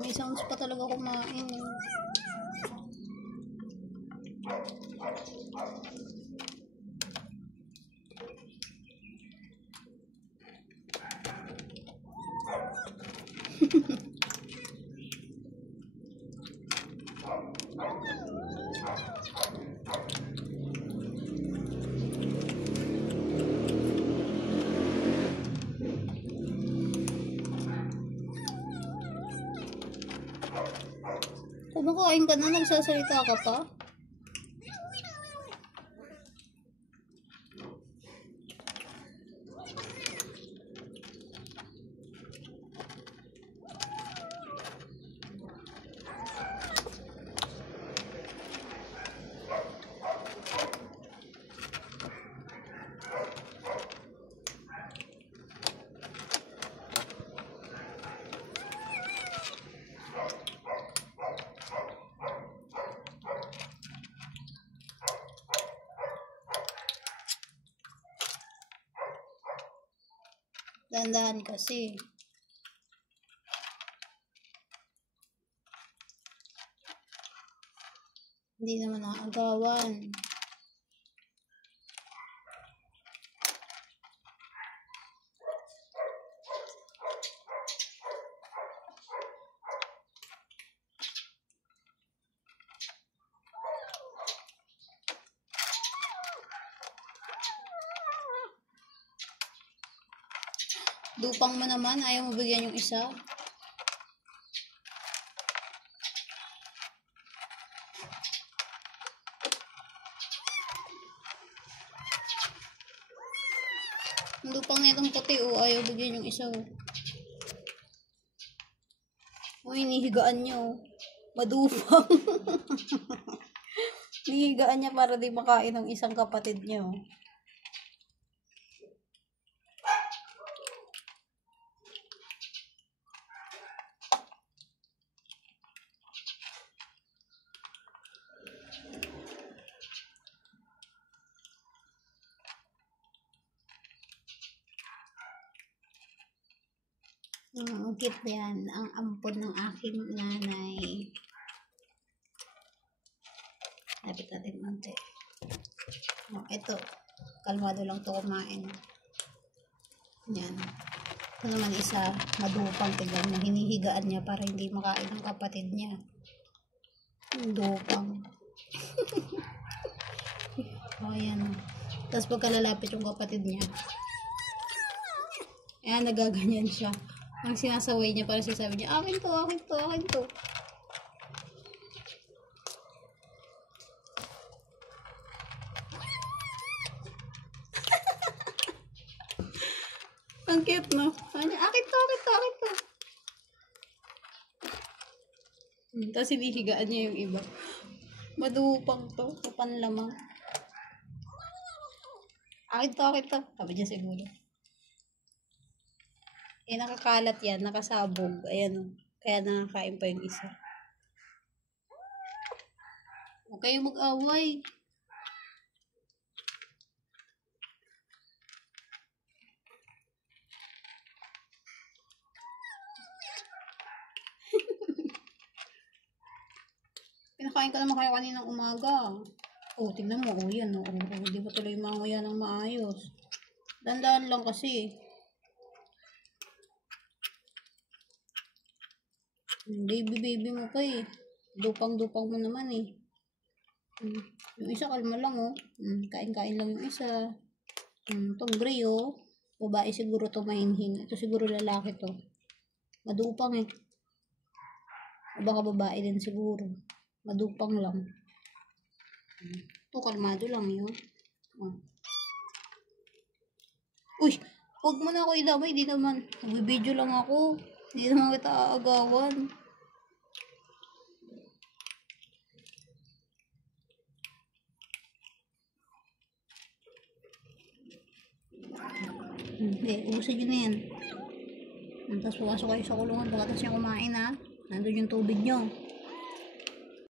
May sounds pa talaga kumain. Kumakain ka na, nagsasalita ka pa? Dandahan kasi. Hindi naman nakagawan. Dupang mo naman, ayaw mo bigyan yung isa. Ang dupang na itong puti, ayaw bigyan yung isa. Hinihigaan niya, madupang. Hinihigaan niya para di makain ng isang kapatid niya. Ang cute yan. Ang ampon ng aking nanay. Lapit natin konti. Ito. Kalmado lang to kumain. Yan. Ito naman isa. Madupang. Tignan mo. Hinihigaan niya para hindi makain ng kapatid niya. Dupang. Ayan. Tapos pagkalalapit yung kapatid niya. Ayan, nagaganyan siya. Ang sinasaway niya para sinasabi niya, akin to, akin to, akin to. Ang cute, no? Akin to, akin to, akin to. Tapos hinihigaan niya yung iba. Madupang to, kapanlamang. Akin to, akin to. Sabi niya siguro. Nakakalat yan, nakasabog. Ayan, kaya nakakain pa yung isa. Huwag kayo mag-away. Pinakain ka naman kayo kaninang umaga. Tignan mo, yan. Hindi ba tuloy manguya ng maayos? Dandaan lang kasi. Baby mo pa eh. Dupang mo naman eh. Yung isa kalma lang kain-kain lang yung isa. Itong gray babae siguro to mahinhin. Ito siguro lalaki to. Madupang eh. O baka babae din siguro. Madupang lang. Ito kalmado lang yun. Uy! Huwag mo na ako idamay. Di naman. Nagbibideo lang ako. Hindi naman kita aagawan. Hindi, ubusin nyo na yan. Tapos pumasok kayo sa kulungan. Baka tapos yung kumain ha. Nandun yung tubig nyo.